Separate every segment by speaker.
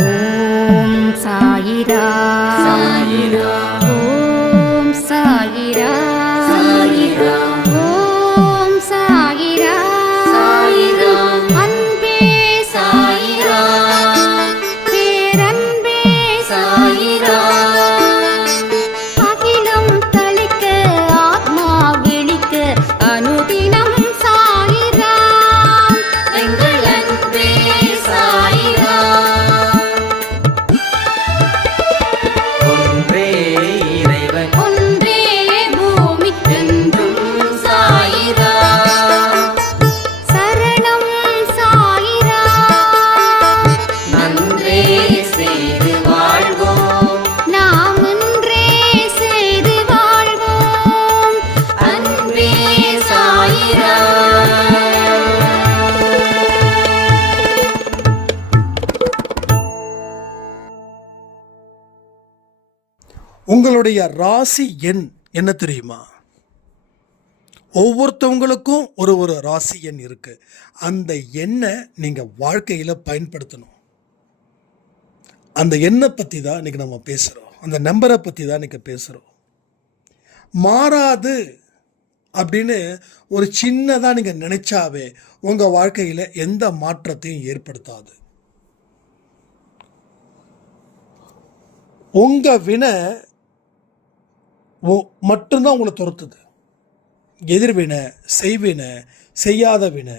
Speaker 1: ॐ
Speaker 2: सायिरा सायिरा
Speaker 3: உங்களுடைய ராசி எண் என்ன தெரியுமா? ஒவ்வொருத்தவங்களுக்கும் ஒரு ஒரு ராசி எண் இருக்கு. அந்த எண்ணை நீங்க வாழ்க்கையில பயன்படுத்தணும். அந்த எண்ணை பத்தி தான் இன்றைக்கி நம்ம பேசுறோம். அந்த நம்பரை பத்தி தான் இன்றைக்கி பேசுறோம். மாறாது அப்படின்னு ஒரு சின்னதா நீங்க நினைச்சாவே உங்க வாழ்க்கையில எந்த மாற்றத்தையும் ஏற்படுத்தாது. உங்க வினை மட்டும்தான் உங்களை துரத்துது. எதிர்வினை செய்வினை செய்யாத வினை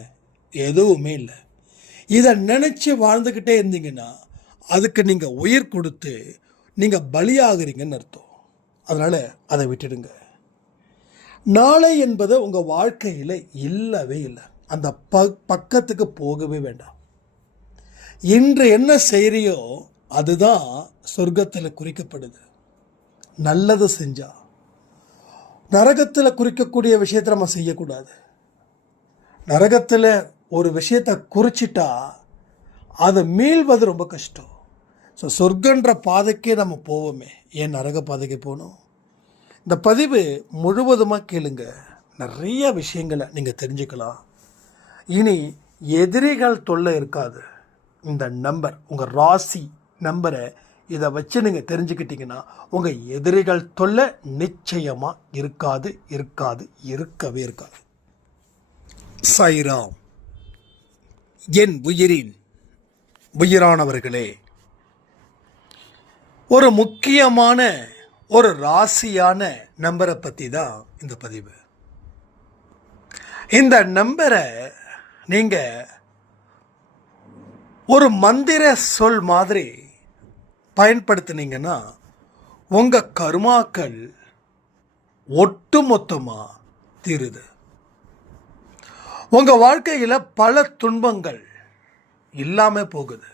Speaker 3: எதுவுமே இல்லை. இதை நினச்சி வாழ்ந்துக்கிட்டே இருந்தீங்கன்னா அதுக்கு நீங்கள் உயிர் கொடுத்து நீங்கள் பலியாகிறீங்கன்னு அர்த்தம். அதனால் அதை விட்டுடுங்க. நாளை என்பது உங்கள் வாழ்க்கையில் இல்லவே இல்லை. அந்த ப பக்கத்துக்கு போகவே வேண்டாம். இன்று என்ன செய்கிறியோ அதுதான் சொர்க்கத்தில் குறிக்கப்படுது. நல்லது செஞ்சால் நரகத்தில் குறிக்கக்கூடிய விஷயத்தை நம்ம செய்யக்கூடாது. நரகத்தில் ஒரு விஷயத்தை குறிச்சிட்டா அதை மீள்வது ரொம்ப கஷ்டம். ஸோ சொர்க்கன்ற பாதைக்கே நம்ம போவோமே. ஏன் நரக பாதைக்கு போகணும்? இந்த பதிவு முழுவதுமாக கேளுங்க. நிறைய விஷயங்களை நீங்கள் தெரிஞ்சுக்கலாம். இனி எதிரிகள் தொல்லை இருக்காது. இந்த நம்பர் உங்கள் ராசி நம்பரை இதை வச்சு நீங்கள் தெரிஞ்சுக்கிட்டீங்கன்னா உங்கள் எதிரிகள் தொல்லை நிச்சயமாக இருக்காது இருக்காது இருக்கவே இருக்காது. சைராம் என் உயிரின் உயிரானவர்களே ஒரு முக்கியமான ஒரு ராசியான நம்பரை பற்றி தான் இந்த பதிவு. இந்த நம்பரை நீங்கள் ஒரு மந்திர சொல் மாதிரி பயன்படுத்துனீங்கன்னா உங்கள் கருமாக்கள் ஒட்டுமொத்தமாக தீருது. உங்கள் வாழ்க்கையில் பல துன்பங்கள் இல்லாமல் போகுது.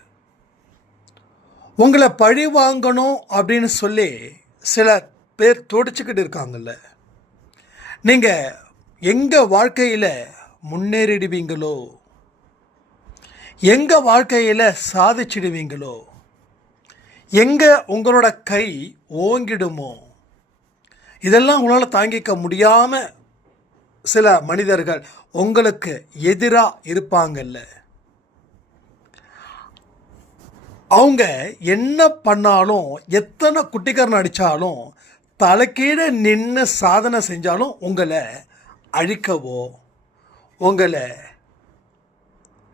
Speaker 3: உங்களை பழி வாங்கணும் அப்படின்னு சொல்லி சில பேர் துடிச்சுக்கிட்டு இருக்காங்கல்ல. நீங்கள் எங்கள் வாழ்க்கையில் முன்னேறிடுவீங்களோ எங்கள் வாழ்க்கையில் சாதிச்சிடுவீங்களோ எங்கே உங்களோட கை ஓங்கிடுமோ? இதெல்லாம் உங்களால் தாங்கிக்க முடியாமல் சில மனிதர்கள் உங்களுக்கு எதிராக இருப்பாங்கல்ல. அவங்க என்ன பண்ணாலும் எத்தனை குட்டிக்காரன் அடித்தாலும் தலைக்கீழே நின்று சாதனை செஞ்சாலும் உங்களை அழிக்கவோ உங்களை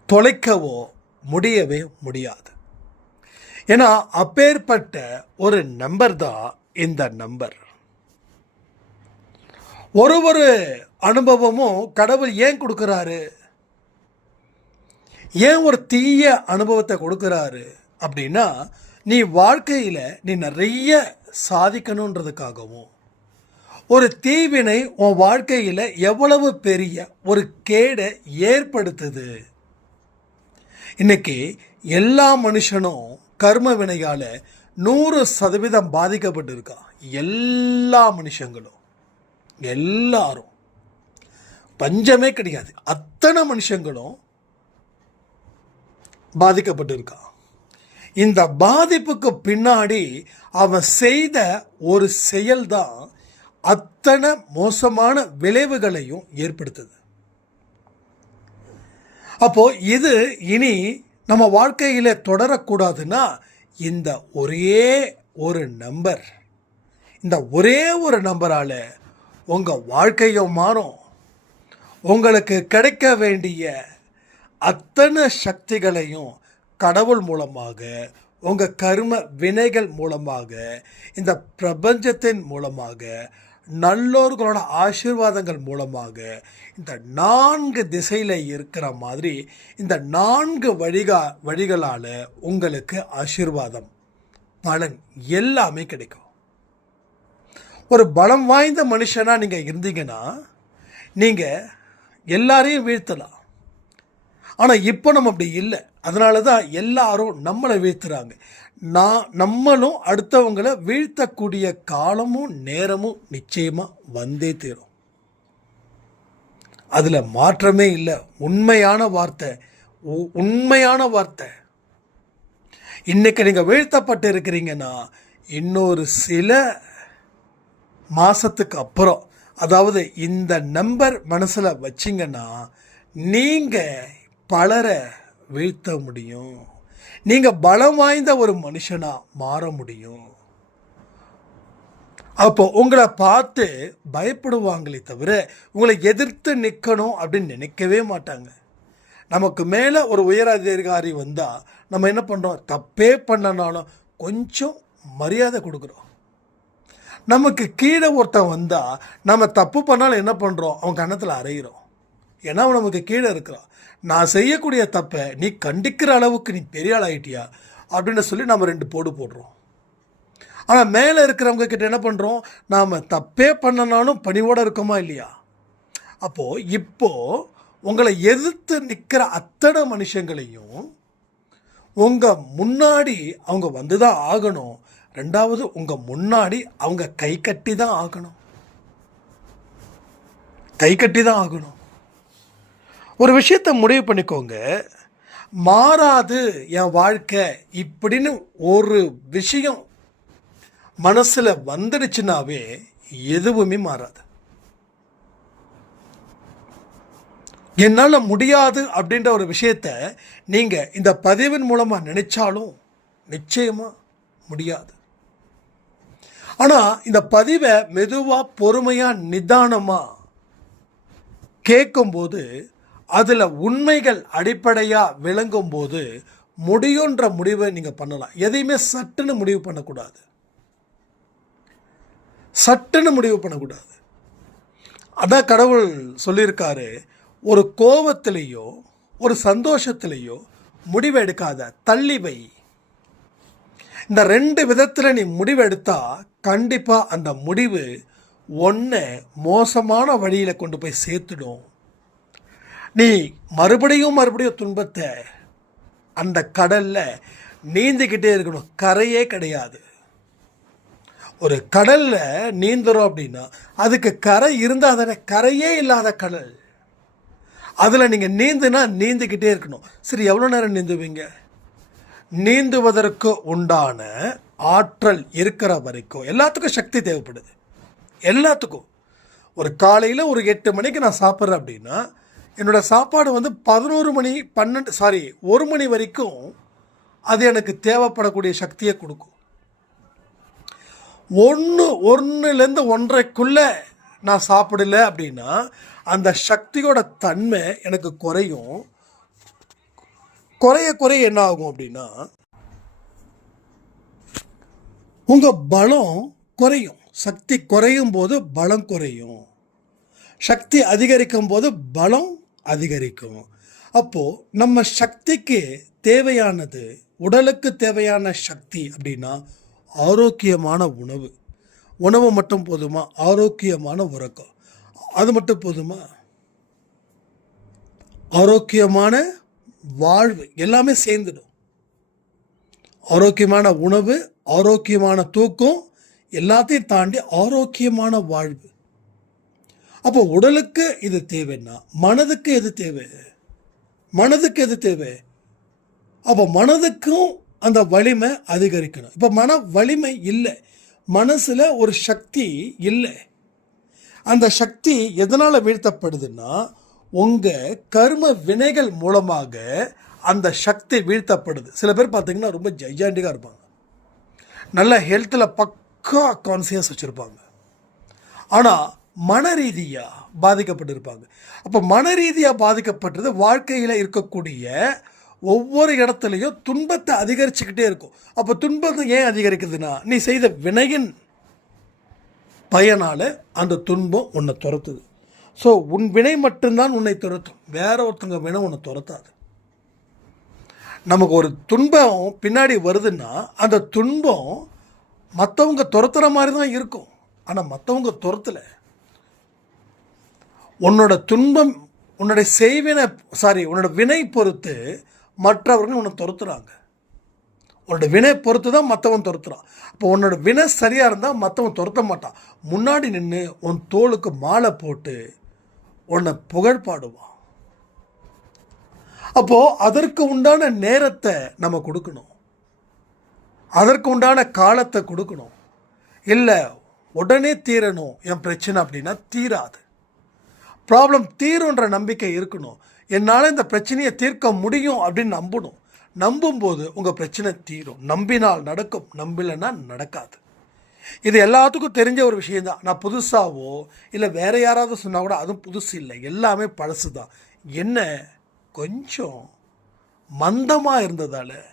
Speaker 3: தொலைக்கவோ முடியவே முடியாது. ஏன்னா அப்பேற்பட்ட ஒரு நம்பர் தான் இந்த நம்பர். ஒரு ஒரு அனுபவமும் கடவுள் ஏன் கொடுக்குறாரு? ஏன் ஒரு தீய அனுபவத்தை கொடுக்குறாரு? அப்படின்னா நீ வாழ்க்கையில் நீ நிறைய சாதிக்கணுன்றதுக்காகவும் ஒரு தீவினை உன் வாழ்க்கையில் எவ்வளவு பெரிய ஒரு கேடை ஏற்படுத்துது? இன்னைக்கு எல்லா மனுஷனும் கர்ம வினையால் நூறு சதவீதம் பாதிக்கப்பட்டிருக்கா. எல்லா மனுஷங்களும். எல்லாரும். பஞ்சமே கிடையாது. அத்தனை மனுஷங்களும் பாதிக்கப்பட்டிருக்கா. இந்த பாதிப்புக்கு பின்னாடி அவன் செய்த ஒரு செயல்தான் அத்தனை மோசமான விளைவுகளையும் ஏற்படுத்துது. அப்போ இது இனி நம்ம வாழ்க்கையில் தொடரக்கூடாதுன்னா இந்த ஒரே ஒரு நம்பர் இந்த ஒரே ஒரு நம்பரால் உங்கள் வாழ்க்கையும் மாறும். உங்களுக்கு கிடைக்க வேண்டிய அத்தனை சக்திகளையும் கடவுள் மூலமாக உங்கள் கர்ம வினைகள் மூலமாக இந்த பிரபஞ்சத்தின் மூலமாக நல்லோர்களோட ஆசீர்வாதங்கள் மூலமாக இந்த நான்கு திசையில் இருக்கிற மாதிரி இந்த நான்கு வழிகா வழிகளால் உங்களுக்கு ஆசீர்வாதம் பலன் எல்லாமே கிடைக்கும். ஒரு பலம் வாய்ந்த மனுஷனாக நீங்கள் இருந்தீங்கன்னா நீங்கள் எல்லாரையும் வீழ்த்தலாம். ஆனால் இப்போ நம்ம அப்படி இல்லை. அதனால தான் எல்லாரும் நம்மளை வீழ்த்துறாங்க. நான் நம்மளும் அடுத்தவங்களை வீழ்த்தக்கூடிய காலமும் நேரமும் நிச்சயமாக வந்தே தீரும். அதில் மாற்றமே இல்லை. உண்மையான வார்த்தை உ- உண்மையான வார்த்தை. இன்னைக்கு நீங்கள் வீழ்த்தப்பட்டு இருக்கிறீங்கன்னா இன்னொரு சில மாதத்துக்கு அப்புறம் அதாவது இந்த நம்பர் மனசில் வச்சிங்கன்னா நீங்கள் பலரை வீழ்த்த முடியும். நீங்கள் பலம் வாய்ந்த ஒரு மனுஷனாக மாற முடியும். அப்போ உங்களை பார்த்து பயப்படுவாங்களே தவிர உங்களை எதிர்த்து நிற்கணும் அப்படின்னு நினைக்கவே மாட்டாங்க. நமக்கு மேலே ஒரு உயர் அதிகாரி வந்தால் நம்ம என்ன பண்ணுறோம் தப்பே பண்ணனாலும் கொஞ்சம் மரியாதை கொடுக்குறோம். நமக்கு கீழே ஒருத்தன் வந்தால் நம்ம தப்பு பண்ணாலும் என்ன பண்ணுறோம் அவன் கன்னத்தில் அறையிறோம். ஏன்னா அவன் நமக்கு கீழே இருக்கிறான் நான் செய்யக்கூடிய தப்பை நீ கண்டிக்கிற அளவுக்கு நீ பெரிய ஆள் ஆகிட்டியா அப்படின்னு சொல்லி நம்ம ரெண்டு போடு போடுறோம். ஆனால் மேலே இருக்கிறவங்க கிட்ட என்ன பண்ணுறோம் நாம் தப்பே பண்ணனாலும் பணிவோடு இருக்கோமா இல்லையா? அப்போது இப்போது உங்களை எதிர்த்து நிற்கிற அத்தனை மனுஷங்களையும் உங்கள் முன்னாடி அவங்க வந்து தான் ஆகணும். ரெண்டாவது உங்கள் முன்னாடி அவங்க கை கட்டி தான் ஆகணும். கை கட்டி தான் ஆகணும். ஒரு விஷயத்தை முடிவு பண்ணிக்கோங்க. மாறாது என் வாழ்க்கை இப்படின்னு ஒரு விஷயம் மனசில் வந்துடுச்சுனாவே எதுவுமே மாறாது. என்னால் முடியாது அப்படின்ற ஒரு விஷயத்த நீங்கள் இந்த பதிவின் மூலமாக நினச்சாலும் நிச்சயமாக முடியாது. ஆனால் இந்த பதிவை மெதுவாக பொறுமையாக நிதானமாக கேட்கும்போது அதில் உண்மைகள் அடிப்படையாக விளங்கும்போது முடியுன்ற முடிவை நீங்கள் பண்ணலாம். எதையுமே சட்டுன்னு முடிவு பண்ணக்கூடாது. சட்டுன்னு முடிவு பண்ணக்கூடாது. அதான் கடவுள் சொல்லியிருக்காரு ஒரு கோபத்திலேயோ ஒரு சந்தோஷத்திலேயோ முடிவு எடுக்காத தள்ளி வை. இந்த ரெண்டு விதத்தில் நீ முடிவு எடுத்தா கண்டிப்பாக அந்த முடிவு ஒன்றை மோசமான வழியில் கொண்டு போய் சேர்த்துடும். நீ மறுபடியும் மறுபடியும் துன்பத்தை அந்த கடலில் நீந்திக்கிட்டே இருக்கணும். கரையே கிடையாது. ஒரு கடலில் நீந்துறோம் அப்படின்னா அதுக்கு கரை இருந்தால் தானே கரையே இல்லாத கடல். அதில் நீங்கள் நீந்துனா நீந்திக்கிட்டே இருக்கணும். சரி எவ்வளோ நேரம் நீந்துவீங்க? நீந்துவதற்கு உண்டான ஆற்றல் இருக்கிற வரைக்கும் எல்லாத்துக்கும் சக்தி தேவைப்படுது. எல்லாத்துக்கும். ஒரு காலையில் ஒரு எட்டு மணிக்கு நான் சாப்பிட்றேன் அப்படின்னா என்னோடய சாப்பாடு வந்து பதினோரு மணி பன்னெண்டு சாரி ஒரு மணி வரைக்கும் அது எனக்கு தேவைப்படக்கூடிய சக்தியை கொடுக்கும். ஒன்று ஒன்றுலேருந்து ஒன்றைக்குள்ளே நான் சாப்பிடல அப்படின்னா அந்த சக்தியோட தன்மை எனக்கு குறையும். குறைய குறைய என்ன ஆகும் அப்படின்னா உங்கள் பலம் குறையும். சக்தி குறையும் போது பலம் குறையும். சக்தி அதிகரிக்கும் போது பலம் அதிகரிக்கும். அப்போது நம்ம சக்திக்கு தேவையானது உடலுக்கு தேவையான சக்தி அப்படின்னா ஆரோக்கியமான உணவு. உணவு மட்டும் போதுமா? ஆரோக்கியமான உறக்கம். அது மட்டும் போதுமா? ஆரோக்கியமான வாழ்வு எல்லாமே சேர்ந்துடும். ஆரோக்கியமான உணவு ஆரோக்கியமான தூக்கம் எல்லாத்தையும் தாண்டி ஆரோக்கியமான வாழ்வு. அப்போ உடலுக்கு இது தேவைன்னா மனதுக்கு எது தேவை? மனதுக்கு எது தேவை? அப்போ மனதுக்கும் அந்த வலிமை அதிகரிக்கணும். இப்போ மன வலிமை இல்லை. மனசில் ஒரு சக்தி இல்லை. அந்த சக்தி எதனால் வீழ்த்தப்படுதுன்னா உங்கள் கர்ம வினைகள் மூலமாக அந்த சக்தி வீழ்த்தப்படுது. சில பேர் பார்த்தீங்கன்னா ரொம்ப ஜெய்ஜாண்டிக்காக இருப்பாங்க. நல்ல ஹெல்த்தில் பக்கா கான்சியஸ் வச்சுருப்பாங்க. ஆனால் மன ரீதியாக பாதிக்கப்பட்டிருப்பாங்க. அப்போ மன ரீதியாக பாதிக்கப்பட்டது வாழ்க்கையில் இருக்கக்கூடிய ஒவ்வொரு இடத்துலையும் துன்பத்தை அதிகரிச்சுக்கிட்டே இருக்கும். அப்போ துன்பத்தை ஏன் அதிகரிக்குதுன்னா நீ செய்த வினையின் பயனால் அந்த துன்பம் உன்னை துரத்துது. ஸோ உன் வினை மட்டும்தான் உன்னை துரத்தும். வேற ஒருத்தங்க வினை உன்னை துரத்தாது. நமக்கு ஒரு துன்பம் பின்னாடி வருதுன்னா அந்த துன்பம் மற்றவங்க துரத்துற மாதிரி தான் இருக்கும். ஆனால் மற்றவங்க துரத்தலை. உன்னோட துன்பம் உன்னுடைய செய்வினை சாரி உன்னோட வினை பொறுத்து மற்றவர்கள் உன்னை துரத்துறாங்க. உன்னோட வினை பொறுத்து தான் மற்றவன் துரத்துறான். அப்போ உன்னோட வினை சரியாக இருந்தால் மற்றவன் துரத்த மாட்டான். முன்னாடி நின்று உன் தோளுக்கு மாலை போட்டு உன்னை புகழ் பாடுவான். அப்போது அதற்கு உண்டான நேரத்தை நம்ம கொடுக்கணும். அதற்கு உண்டான காலத்தை கொடுக்கணும். இல்லை உடனே தீரணும். என் பிரச்சனை அப்படின்னா தீராது. ப்ராப்ளம் தீருன்ற நம்பிக்கை இருக்கணும். என்னால் இந்த பிரச்சனையை தீர்க்க முடியும் அப்படின்னு நம்பணும். நம்பும்போது உங்கள் பிரச்சனை தீரும். நம்பினால் நடக்கும். நம்பலைன்னா நடக்காது. இது எல்லாத்துக்கும் தெரிஞ்ச ஒரு விஷயந்தான் நான் புதுசாவோ இல்லை வேற யாராவது சொன்னால் கூட அதுவும் புதுசு இல்லை. எல்லாமே பழசு தான் என்ன? கொஞ்சம் மந்தமாக இருந்ததால்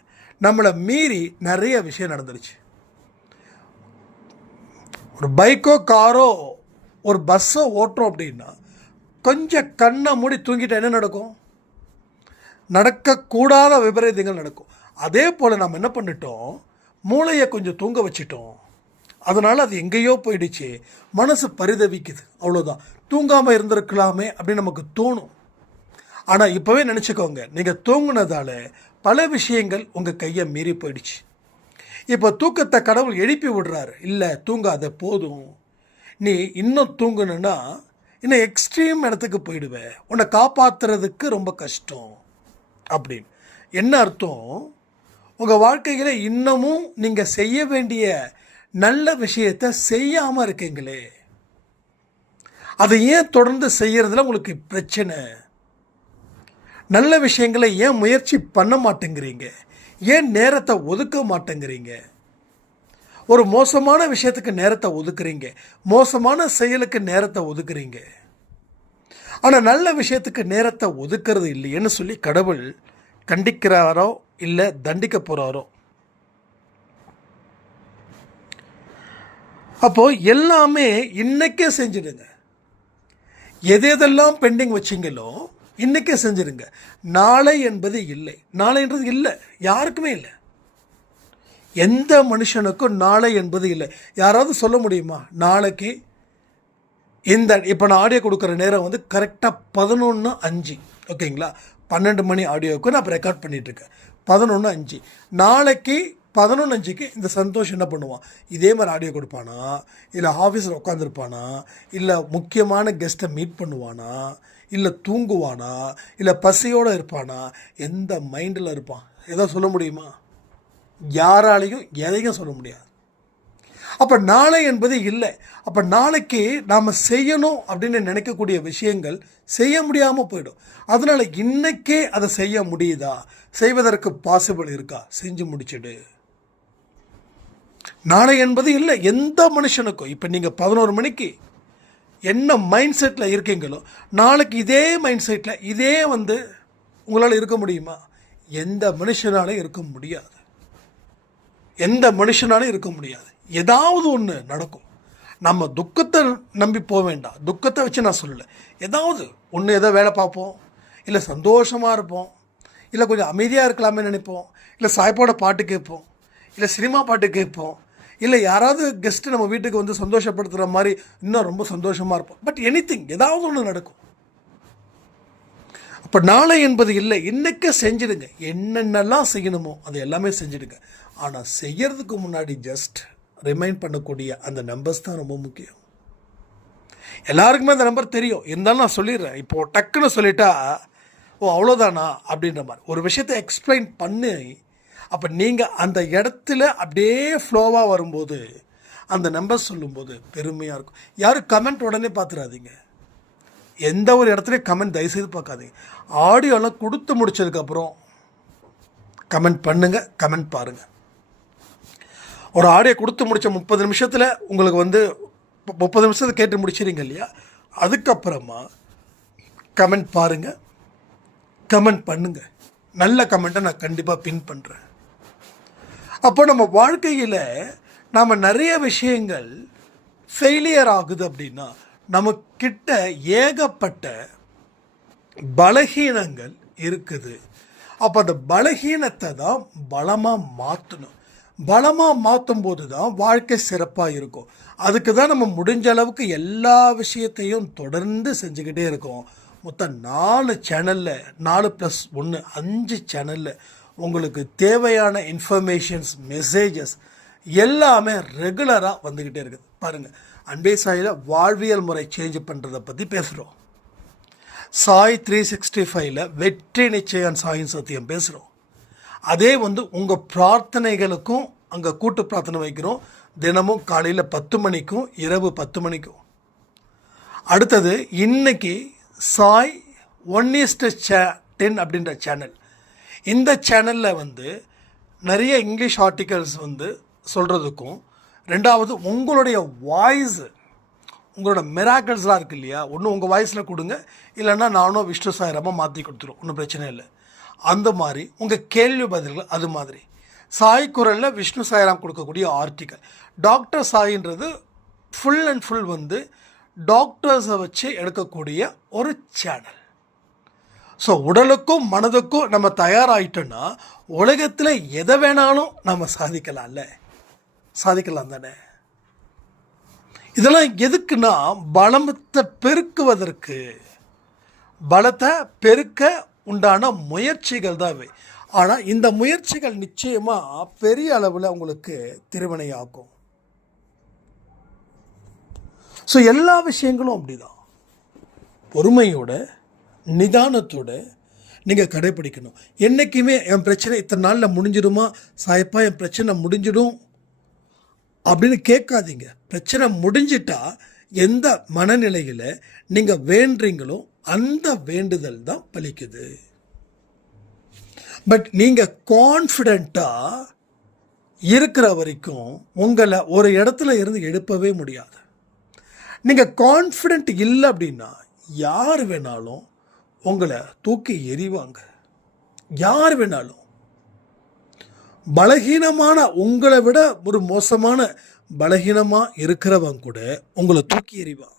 Speaker 3: நம்மளை மீறி நிறைய விஷயம் நடந்துருச்சு. ஒரு பைக்கோ காரோ ஒரு பஸ்ஸோ ஓட்டுறோம் அப்படின்னா கொஞ்சம் கண்ணை மூடி தூங்கிட்டால் என்ன நடக்கும்? நடக்கக்கூடாத விபரீதங்கள் நடக்கும். அதே போல் நம்ம என்ன பண்ணிட்டோம்? மூளையை கொஞ்சம் தூங்க வச்சிட்டோம். அதனால் அது எங்கேயோ போயிடுச்சு. மனசு பரிதவிக்குது. அவ்வளோதான் தூங்காமல் இருந்திருக்கலாமே அப்படின்னு நமக்கு தோணும். ஆனால் இப்போவே நினச்சிக்கோங்க. நீங்கள் தூங்குனதால பல விஷயங்கள் உங்கள் கையை மீறி போயிடுச்சு. இப்போ தூக்கத்தை கடவுள் எழுப்பி விடுறாரு. இல்லை தூங்காத போதும். நீ இன்னும் தூங்கணுன்னா இன்னும் எக்ஸ்ட்ரீம் இடத்துக்கு போயிடுவேன் உன்னை காப்பாற்றுறதுக்கு ரொம்ப கஷ்டம். அப்படின்னு. என்ன அர்த்தம்? உங்கள் வாழ்க்கையில் இன்னமும் நீங்கள் செய்ய வேண்டிய நல்ல விஷயத்தை செய்யாமல் இருக்கீங்களே. அதை ஏன் தொடர்ந்து செய்கிறதுல உங்களுக்கு பிரச்சனை? நல்ல விஷயங்களை ஏன் முயற்சி பண்ண மாட்டேங்கிறீங்க? ஏன் நேரத்தை ஒதுக்க மாட்டேங்கிறீங்க? ஒரு மோசமான விஷயத்துக்கு நேரத்தை ஒதுக்குறீங்க. மோசமான செயலுக்கு நேரத்தை ஒதுக்குறீங்க. ஆனால் நல்ல விஷயத்துக்கு நேரத்தை ஒதுக்குறது இல்லையேன்னு சொல்லி கடவுள் கண்டிக்கிறாரோ இல்லை தண்டிக்க போகிறாரோ அப்போது எல்லாமே இன்றைக்கே செஞ்சிடுங்க. எது எதெல்லாம் பெண்டிங் வச்சிங்களோ இன்றைக்கே செஞ்சிருங்க நாளை என்பது இல்லை. நாளைன்றது இல்லை. யாருக்குமே இல்லை. எந்த மனுஷனுக்கும் நாளை என்பது இல்லை. யாராவது சொல்ல முடியுமா? நாளைக்கு இந்த இப்போ நான் ஆடியோ கொடுக்குற நேரம் வந்து கரெக்டாக பதினொன்று அஞ்சு. ஓகேங்களா? பன்னெண்டு மணி ஆடியோவுக்கு நான் இப்போ ரெக்கார்ட் பண்ணிகிட்ருக்கேன் பதினொன்று அஞ்சு. நாளைக்கு பதினொன்று அஞ்சுக்கு இந்த சந்தோஷம் என்ன பண்ணுவான்? இதே மாதிரி ஆடியோ கொடுப்பானா? இல்லை ஆஃபீஸில் உட்காந்துருப்பானா இல்லை முக்கியமான கெஸ்ட்டை மீட் பண்ணுவானா? இல்லை தூங்குவானா? இல்லை பசியோடு இருப்பானா? எந்த மைண்டில் இருப்பான்? எதாவது சொல்ல முடியுமா? யாராலையும் எதையும் சொல்ல முடியாது. அப்போ நாளை என்பது இல்லை. அப்போ நாளைக்கு நாம் செய்யணும் அப்படின்னு நினைக்கக்கூடிய விஷயங்கள் செய்ய முடியாமல் போயிடும். அதனால் இன்றைக்கே அதை செய்ய முடியுதா? செய்வதற்கு பாசிபிள் இருக்கா? செஞ்சு முடிச்சிடு. நாளை என்பது இல்லை. எந்த மனுஷனுக்கும் இப்போ நீங்கள் பதினோரு மணிக்கு என்ன மைண்ட் செட்டில் இருக்கீங்களோ நாளைக்கு இதே மைண்ட் செட்டில் இதே வந்து உங்களால் இருக்க முடியுமா? எந்த மனுஷனாலும் இருக்க முடியாது. எந்த மனுஷனாலும் இருக்க முடியாது. ஏதாவது ஒன்று நடக்கும். நம்ம துக்கத்தை நம்பி போக வேண்டாம். துக்கத்தை வச்சு நான் சொல்லலை. ஏதாவது ஒன்று ஏதோ வேலை பார்ப்போம். இல்லை சந்தோஷமாக இருப்போம். இல்லை கொஞ்சம் அமைதியாக இருக்கலாமே நினைப்போம். இல்லை சாய்ப்பாட பாட்டு கேட்போம். இல்லை சினிமா பாட்டு கேட்போம். இல்லை யாராவது கெஸ்ட்டு நம்ம வீட்டுக்கு வந்து சந்தோஷப்படுத்துகிற மாதிரி இன்னும் ரொம்ப சந்தோஷமாக இருப்போம். பட் எனிதிங் ஏதாவது ஒன்று நடக்கும். அப்போ நாளை என்பது இல்லை. இன்றைக்கே செஞ்சிடுங்க. என்னென்னலாம் செய்யணுமோ அது எல்லாமே செஞ்சிடுங்க. ஆனால் செய்கிறதுக்கு முன்னாடி ஜஸ்ட் ரிமைண்ட் பண்ணக்கூடிய அந்த நம்பர்ஸ் தான் ரொம்ப முக்கியம். எல்லாருக்குமே அந்த நம்பர் தெரியும். இருந்தாலும் நான் சொல்லிடுறேன். இப்போது டக்குன்னு சொல்லிட்டா ஓ அவ்வளோதானா அப்படின்ற மாதிரி. ஒரு விஷயத்தை எக்ஸ்பிளைன் பண்ணி அப்போ நீங்கள் அந்த இடத்துல அப்படியே ஃப்ளோவாக வரும்போது அந்த நம்பர் சொல்லும்போது பெருமையாக இருக்கும். யாரும் கமெண்ட் உடனே பார்த்துடாதீங்க எந்த ஒரு இடத்துலையும் கமெண்ட் தயவுசெய்து பார்க்காதீங்க. ஆடியோலாம் கொடுத்து முடிச்சதுக்கப்புறம் கமெண்ட் பண்ணுங்கள் கமெண்ட் பாருங்கள் ஒரு ஆடியோ கொடுத்து முடித்த முப்பது நிமிஷத்தில் உங்களுக்கு வந்து முப்பது நிமிஷத்தை கேட்டு முடிச்சிடுங்க இல்லையா? அதுக்கப்புறமா கமெண்ட் பாருங்கள் கமெண்ட் பண்ணுங்கள் நல்ல கமெண்ட்டை நான் கண்டிப்பாக பின் பண்ணுறேன் அப்போ நம்ம வாழ்க்கையில் நாம் நிறைய விஷயங்கள் ஃபெயிலியர் ஆகுது அப்படின்னா நமக்கிட்ட ஏகப்பட்ட பலகீனங்கள் இருக்குது. அப்போ அந்த பலகீனத்தை தான் பலமாக மாற்றணும் பலமாக மாற்றும் போது தான் வாழ்க்கை சிறப்பாக இருக்கும். அதுக்கு தான் நம்ம முடிஞ்ச அளவுக்கு எல்லா விஷயத்தையும் தொடர்ந்து செஞ்சுக்கிட்டே இருக்கோம். மொத்தம் நாலு சேனலில் நாலு ப்ளஸ் ஒன்று அஞ்சு சேனலில் உங்களுக்கு தேவையான இன்ஃபர்மேஷன்ஸ் மெசேஜஸ் எல்லாமே ரெகுலராக வந்துக்கிட்டே இருக்குது. பாருங்கள் அன்பே சாயில் வாழ்வியல் முறை சேஞ்ச் பண்ணுறதை பற்றி பேசுகிறோம் சாய் த்ரீ சிக்ஸ்டி ஃபைவ்ல வெற்றி நிச்சயம் சாயின் சத்தியம் பேசுகிறோம் அதே வந்து உங்கள் பிரார்த்தனைகளுக்கும் அங்கே கூட்டு பிரார்த்தனை வைக்கிறோம். தினமும் காலையில் பத்து மணிக்கும் இரவு பத்து மணிக்கும். அடுத்தது இன்னைக்கு சாய் ஒன் ஈஸ்ட் சே டென் அப்படின்ற சேனல். இந்த சேனலில் வந்து நிறைய இங்கிலீஷ் ஆர்டிகல்ஸ் வந்து சொல்கிறதுக்கும் ரெண்டாவது உங்களுடைய வாய்ஸ் உங்களோட மிராக்கிள்ஸ்லாம் இருக்கு இல்லையா? ஒன்று உங்கள் வாய்ஸில் கொடுங்க. இல்லைன்னா நானும் விஷ்ணு சாயிரமாக மாற்றி கொடுத்துரும் ஒன்றும் பிரச்சனை இல்லை. அந்த மாதிரி உங்கள் கேள்வி பதில்கள் அது மாதிரி. சாய் குரலில் விஷ்ணு சாய்ராம் கொடுக்கக்கூடிய ஆர்டிக்கல் டாக்டர் சாயின்றது ஃபுல் அண்ட் ஃபுல் வந்து டாக்டர்ஸை வச்சு எடுக்கக்கூடிய ஒரு சேனல் ஸோ உடலுக்கும் மனதுக்கும் நம்ம தயாராகிட்டோன்னா உலகத்தில் எதை வேணாலும் நம்ம சாதிக்கலாம்ல. சாதிக்கலாம் தானே? இதெல்லாம் எதுக்குன்னா பலத்தை பெருக்குவதற்கு பலத்தை பெருக்க உண்டான முயற்சிகள் தான் இவை ஆனால் இந்த முயற்சிகள் நிச்சயமாக பெரிய அளவில் உங்களுக்கு திருவினையாகும் ஸோ எல்லா விஷயங்களும் அப்படிதான். பொறுமையோட நிதானத்தோட நீங்கள் கடைப்பிடிக்கணும் என்றைக்குமே என் பிரச்சனை இத்தனை நாளில் முடிஞ்சிடுமா? சாய்ப்பா என் பிரச்சனை முடிஞ்சிடும் அப்படின்னு கேட்காதீங்க. பிரச்சனை முடிஞ்சிட்டா எந்த மனநிலையில் நீங்கள் வேண்டுறீங்களோ அந்த வேண்டுதல் தான் பலிக்குது. பட் நீங்கள் கான்ஃபிடெண்ட்டாக இருக்கிற வரைக்கும் உங்களை ஒரு இடத்துல இருந்து எழுப்பவே முடியாது. நீங்கள் கான்ஃபிடென்ட் இல்லை அப்படின்னா யார் வேணாலும் உங்களை தூக்கி எறிவாங்க. யார் வேணாலும். பலகீனமான உங்களை விட ஒரு மோசமான பலகீனமாக இருக்கிறவன் கூட உங்களை தூக்கி எறிவான்.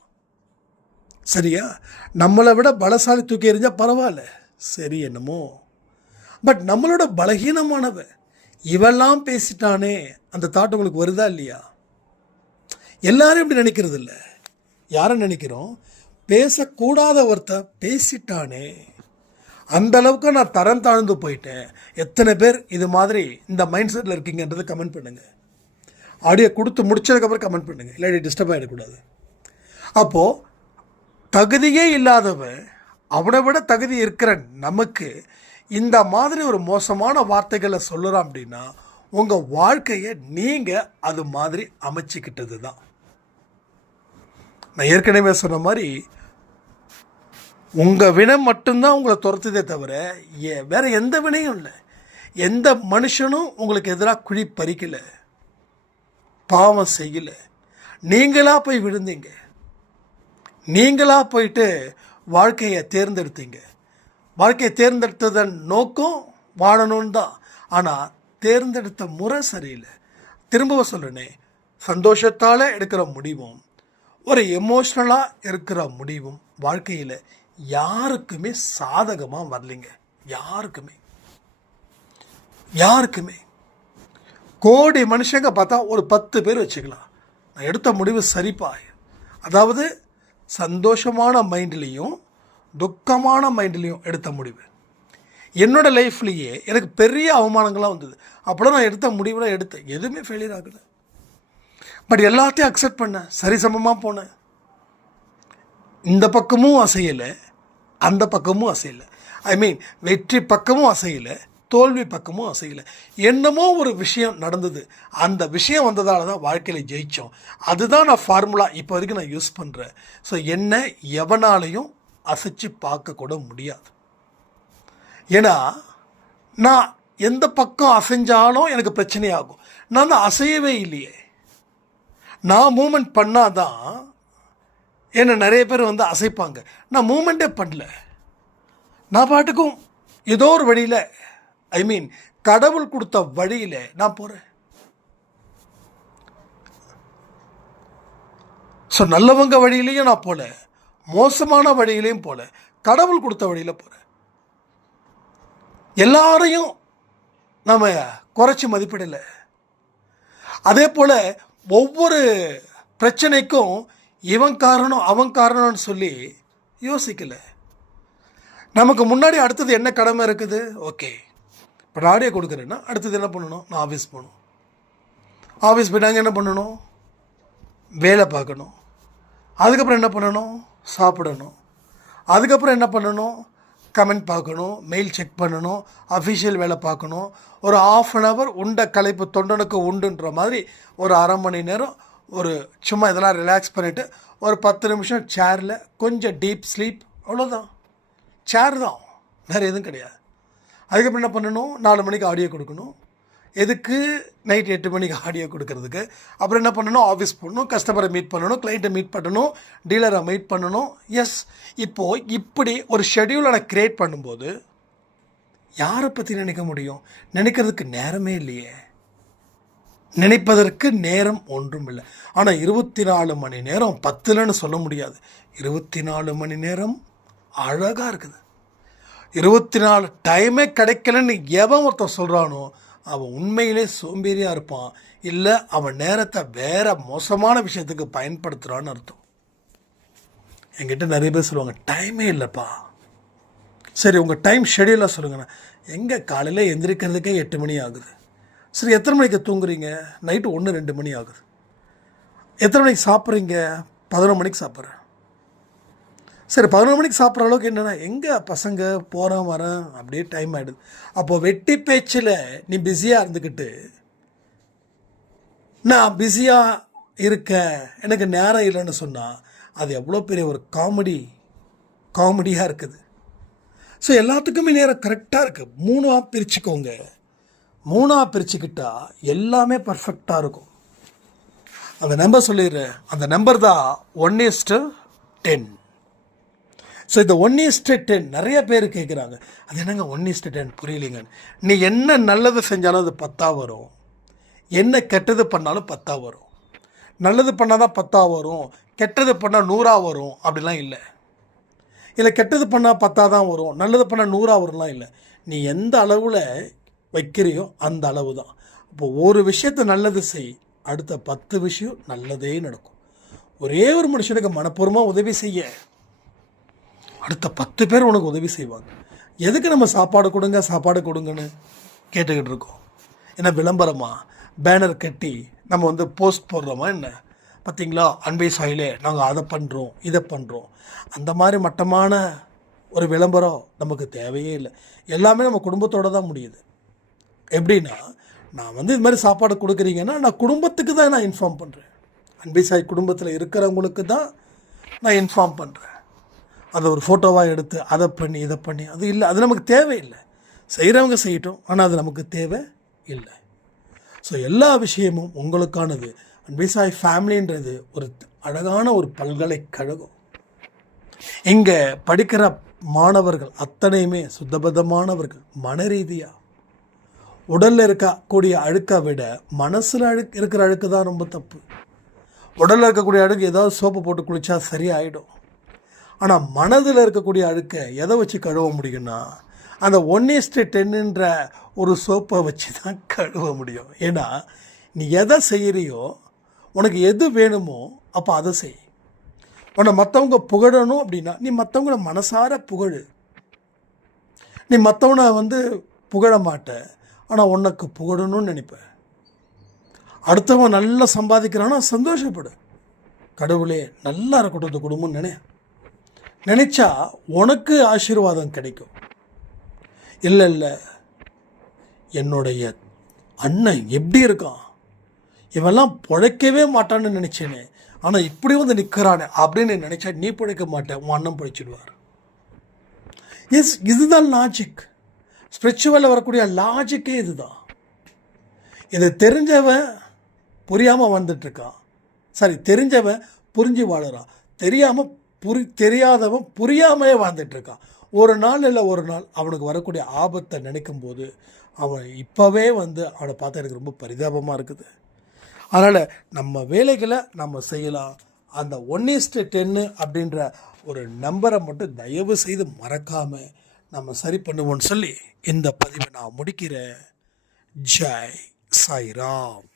Speaker 3: சரியா? நம்மளை விட பலசாலி தூக்கி எறிஞ்சா பரவாயில்ல. சரி என்னமோ. பட் நம்மளோட பலகீனமானவ இவெல்லாம் பேசிட்டானே அந்த தாட் உங்களுக்கு வருதா இல்லையா? எல்லாரும் இப்படி நினைக்கிறது இல்லை யாரை நினைக்கிறோம்? பேசக்கூடாத ஒருத்த பேசிட்டானே. அந்த அளவுக்கு நான் தரம் தாழ்ந்து போயிட்டேன். எத்தனை பேர் இது மாதிரி இந்த மைண்ட் செட்டில் இருக்கீங்கன்றதை கமெண்ட் பண்ணுங்கள் ஆடியோ கொடுத்து முடிச்சதுக்கப்புறம் கமெண்ட் பண்ணுங்கள் இல்லாட்டி டிஸ்டர்ப் ஆகிடக்கூடாது அப்போது தகுதியே இல்லாதவன் அவனை விட தகுதி இருக்கிற நமக்கு இந்த மாதிரி ஒரு மோசமான வார்த்தைகளை சொல்லுறான் அப்படின்னா உங்கள் வாழ்க்கையை நீங்கள் அது மாதிரி அமைச்சிக்கிட்டது தான் நான் ஏற்கனவே சொன்ன மாதிரி உங்கள் வினை மட்டும்தான் உங்களை துரத்துதே தவிர ஏ- வேறு எந்த வினையும் இல்லை. எந்த மனுஷனும் உங்களுக்கு எதிராக குழி பறிக்கலை. பாவம் செய்யலை. நீங்களாக போய் விழுந்தீங்க. நீங்களாக போயிட்டு வாழ்க்கையை தேர்ந்தெடுத்தீங்க. வாழ்க்கையை தேர்ந்தெடுத்ததன் நோக்கம் வாழணும்னு தான். ஆனால் தேர்ந்தெடுத்த முறை சரியில்லை. திரும்பவும் சொல்கிறேனே சந்தோஷத்தால் எடுக்கிற முடிவும் ஒரு எமோஷ்னலாக இருக்கிற முடிவும் வாழ்க்கையில் யாருக்குமே சாதகமாக வரலைங்க. யாருக்குமே. யாருக்குமே. கோடி மனுஷங்க பார்த்தா ஒரு பத்து பேர் வச்சுக்கலாம். நான் எடுத்த முடிவு சரிப்பா. அதாவது சந்தோஷமான மைண்ட்லேயும் துக்கமான மைண்ட்லேயும் எடுத்த முடிவு. என்னோட லைஃப்லேயே எனக்கு பெரிய அவமானங்களாக வந்தது. அப்போலாம் நான் எடுத்த முடிவில் எடுத்தேன். எதுவுமே ஃபெயிலியர் ஆகலை. பட் எல்லாத்தையும் அக்செப்ட் பண்ணேன். சரிசமமாக போனேன். இந்த பக்கமும் அசையலை அந்த பக்கமும் அசையலை. ஐ மீன் வெற்றி பக்கமும் அசையலை. தோல்வி பக்கமும் அசையலை. என்னமோ ஒரு விஷயம் நடந்தது. அந்த விஷயம் வந்ததால தான் வாழ்க்கையில் ஜெயித்தோம் அதுதான் நான் ஃபார்முலா இப்போ வரைக்கும் நான் யூஸ் பண்ணுறேன் ஸோ என்ன எவனாலையும் அசைச்சு பார்க்கக்கூட முடியாது. ஏன்னா நான் எந்த பக்கம் அசைஞ்சாலும் எனக்கு பிரச்சனையாகும். நான் தான் அசையவே இல்லையே. நான் மூமெண்ட் பண்ணால் தான் என்னை நிறைய பேர் வந்து அசைப்பாங்க. நான் மூமெண்ட்டே பண்ணல. நான் பாட்டுக்கும் ஏதோ ஒரு வழியில் ஐ மீன் கடவுள் கொடுத்த வழியில் நான் போகிறேன் ஸோ நல்லவங்க வழியிலையும் நான் போகல மோசமான வழியிலையும் போகல கடவுள் கொடுத்த வழியில் போகிறேன் எல்லாரையும் நம்ம குறைச்சி மதிப்பிடலை. அதே போல் ஒவ்வொரு பிரச்சனைக்கும் இவன் காரணம் அவன் காரணம்னு சொல்லி யோசிக்கலை. நமக்கு முன்னாடி அடுத்தது என்ன கடமை இருக்குது? ஓகே. இப்போ நான் கொடுக்குறேன்னா அடுத்தது என்ன பண்ணணும்? நான் ஆஃபீஸ் போகணும். ஆஃபீஸ் போயிட்டாங்க என்ன பண்ணணும்? வேலை பார்க்கணும். அதுக்கப்புறம் என்ன பண்ணணும்? சாப்பிடணும். அதுக்கப்புறம் என்ன பண்ணணும்? கமெண்ட் பார்க்கணும். மெயில் செக் பண்ணணும். அஃபிஷியல் வேலை பார்க்கணும். ஒரு ஆஃப் அன் ஹவர் உண்ட களைப்பு தொண்டனுக்கு உண்டுன்ற மாதிரி ஒரு அரை மணி நேரம் ஒரு சும்மா இதெல்லாம் ரிலாக்ஸ் பண்ணிவிட்டு ஒரு பத்து நிமிஷம் சேரில் கொஞ்சம் டீப் ஸ்லீப் அவ்வளோதான் சேர் தான். வேறு எதுவும் கிடையாது. அதுக்கப்புறம் என்ன பண்ணணும்? நாலு மணிக்கு ஆடியோ கொடுக்கணும். எதுக்கு? நைட் எட்டு மணிக்கு ஆடியோ கொடுக்கறதுக்கு. அப்புறம் என்ன பண்ணணும்? ஆஃபீஸ் போகணும் கஸ்டமரை மீட் பண்ணணும் கிளைண்ட்டை மீட் பண்ணணும் டீலரை மீட் பண்ணணும். எஸ் இப்போது இப்படி ஒரு ஷெடியூலை நான் க்ரியேட் பண்ணும்போது யாரை பற்றி நினைக்க முடியும்? நினைக்கிறதுக்கு நேரமே இல்லையே. நினைப்பதற்கு நேரம் ஒன்றும் இல்லை. ஆனால் இருபத்தி நாலு மணி நேரம் பத்துலன்னு சொல்ல முடியாது. இருபத்தி நாலு மணி நேரம் அழகாக இருக்குது. இருபத்தி நாலு டைமே கிடைக்கலன்னு எவன் ஒருத்தன் சொல்கிறானோ அவன் உண்மையிலே சோம்பேறியாக இருப்பான். இல்லை அவன் நேரத்தை வேற மோசமான விஷயத்துக்கு பயன்படுத்துகிறான்னு அர்த்தம். என்கிட்ட நிறைய பேர் சொல்லுவாங்க டைமே இல்லைப்பா. சரி உங்கள் டைம் ஷெடியூலாக சொல்லுங்கண்ணா. எங்கே காலையில் எந்திரிக்கிறதுக்கே எட்டு மணி ஆகுது. சரி எத்தனை மணிக்கு தூங்குறீங்க? நைட்டு ஒன்று ரெண்டு மணி ஆகுது. எத்தனை மணிக்கு சாப்பிட்றீங்க? பதினொரு மணிக்கு சாப்பிட்றேன். சரி பதினொரு மணிக்கு சாப்பிட்ற அளவுக்கு என்னென்னா எங்கே பசங்க போகிறேன் வரேன் அப்படியே டைம் ஆகிடுது அப்போது வெட்டி பேச்சில் நீ பிஸியாக இருந்துக்கிட்டு நான் பிஸியாக இருக்க எனக்கு நேரம் இல்லைன்னு சொன்னால் அது எவ்வளோ பெரிய ஒரு காமெடி காமெடியாக இருக்குது. ஸோ எல்லாத்துக்குமே நேரம் கரெக்டாக இருக்குது மூணாக பிரிச்சுக்கோங்க. மூணாக பிரிச்சுக்கிட்டால் எல்லாமே பர்ஃபெக்டாக இருக்கும். அந்த நம்பர் சொல்லிடுறேன். அந்த நம்பர் தான் one is to ten so இந்த ஒன் இஸ்ட்டு டென் நிறைய பேர் கேட்குறாங்க. அது என்னங்க ஒன் இஸ்ட் டென் புரியலைங்க. நீ என்ன நல்லது செஞ்சாலும் அது பத்தா வரும். என்ன கெட்டது பண்ணாலும் பத்தா வரும். நல்லது பண்ணால் தான் பத்தாக வரும். கெட்டது பண்ணால் நூறாக வரும். அப்படிலாம் இல்லை. இல்லை கெட்டது பண்ணால் பத்தாக தான் வரும். நல்லது பண்ணால் நூறாக வரும்லாம் இல்லை. நீ எந்த அளவில் வைக்கிறியோ அந்த அளவு தான் இப்போ ஒரு விஷயத்தை நல்லது செய் அடுத்த பத்து விஷயம் நல்லதே நடக்கும். ஒரே ஒரு மனுஷனுக்கு மனப்பூர்வமாக உதவி செய்ய. அடுத்த பத்து பேர் உனக்கு உதவி செய்வாங்க. எதுக்கு நம்ம சாப்பாடு கொடுங்க சாப்பாடு கொடுங்கன்னு கேட்டுக்கிட்டு இருக்கோம். என்ன விளம்பரமா? பேனர் கட்டி நம்ம வந்து போஸ்ட் போடுறோமா என்ன? பார்த்தீங்களா அன்பை சாயிலே நாங்கள் அதை பண்ணுறோம் இதை பண்ணுறோம் அந்த மாதிரி மட்டமான ஒரு விளம்பரம் நமக்கு தேவையே இல்லை. எல்லாமே நம்ம குடும்பத்தோடு தான் முடியுது. எப்படின்னா நான் வந்து இது மாதிரி சாப்பாடு கொடுக்குறீங்கன்னா நான் குடும்பத்துக்கு தான் நான் இன்ஃபார்ம் பண்ணுறேன் அன்பை சாய் குடும்பத்தில் இருக்கிறவங்களுக்கு தான் நான் இன்ஃபார்ம் பண்ணுறேன் அதை ஒரு ஃபோட்டோவாக எடுத்து அதை பண்ணி இதை பண்ணி அது இல்லை. அது நமக்கு தேவையில்லை. செய்கிறவங்க செய்யட்டும் ஆனால் அது நமக்கு தேவை இல்லை. ஸோ எல்லா விஷயமும் உங்களுக்கானது. அன்பிசாய் ஃபேமிலின்றது ஒரு அழகான ஒரு பல்கலைக்கழகம். இங்கே படிக்கிற மாணவர்கள் அத்தனையுமே சுத்தபத்தமானவர்கள் மன ரீதியாக உடலில் இருக்கக்கூடிய அழுக்கை விட மனசில் அழுக்கு இருக்கிற அழுக்கு தான் ரொம்ப தப்பு. உடலில் இருக்கக்கூடிய அழுக்கு ஏதாவது சோப்பு போட்டு குளித்தா சரியாயிடும். ஆனால் மனதில் இருக்கக்கூடிய அழுக்கை எதை வச்சு கழுவ முடியும்னா அந்த ஒன் இஸ்டு டென்னுன்ற ஒரு சோப்பை வச்சு தான் கழுவ முடியும். ஏன்னா நீ எதை செய்கிறியோ உனக்கு எது வேணுமோ அப்போ அதை செய். உன்னை மற்றவங்க புகழணும் அப்படின்னா நீ மற்றவங்கள மனசார புகழு. நீ மற்றவனை வந்து புகழ மாட்ட ஆனால் உனக்கு புகழணும்னு நினைப்ப. அடுத்தவன் நல்லா சம்பாதிக்கிறானா சந்தோஷப்படு. கடவுளே நல்லா இருக்கட்டும் இந்த குடும்பம்னு நினை நினைச்சா உனக்கு ஆசீர்வாதம் கிடைக்கும். இல்லை இல்லை. என்னுடைய அண்ணன் எப்படி இருக்கான்? இவெல்லாம் பிழைக்கவே மாட்டான்னு நினச்சேனே. ஆனால் இப்படி வந்து நிற்கிறானே அப்படின்னு நினச்சா நீ பிழைக்க மாட்டேன் உன் அண்ணன் பிழைச்சிடுவார். எஸ் இதுதான் லாஜிக் ஸ்பிரிச்சுவலில் வரக்கூடிய லாஜிக்கே இதுதான். இது தெரிஞ்சவன் புரியாமல் வந்துட்டுருக்கான் சரி தெரிஞ்சவன் புரிஞ்சு வாழறான். தெரியாமல் புரி தெரியாதவன் புரியாமையே வாழ்ந்துட்டுருக்கான். ஒரு நாள் இல்லை ஒரு நாள் அவனுக்கு வரக்கூடிய ஆபத்தை நினைக்கும் போது அவன் இப்போவே வந்து அவனை பார்த்தா எனக்கு ரொம்ப பரிதாபமாக இருக்குது. அதனால் நம்ம வேலைகளை நம்ம செய்யலாம். அந்த ஒன் இஸ்டு டென்னு அப்படின்ற ஒரு நம்பரை மட்டும் தயவு செய்து மறக்காமல் நம்ம சரி பண்ணுவோம்னு சொல்லி இந்த பதிவை நான் முடிக்கிறேன். ஜெய் சாய்ராம்.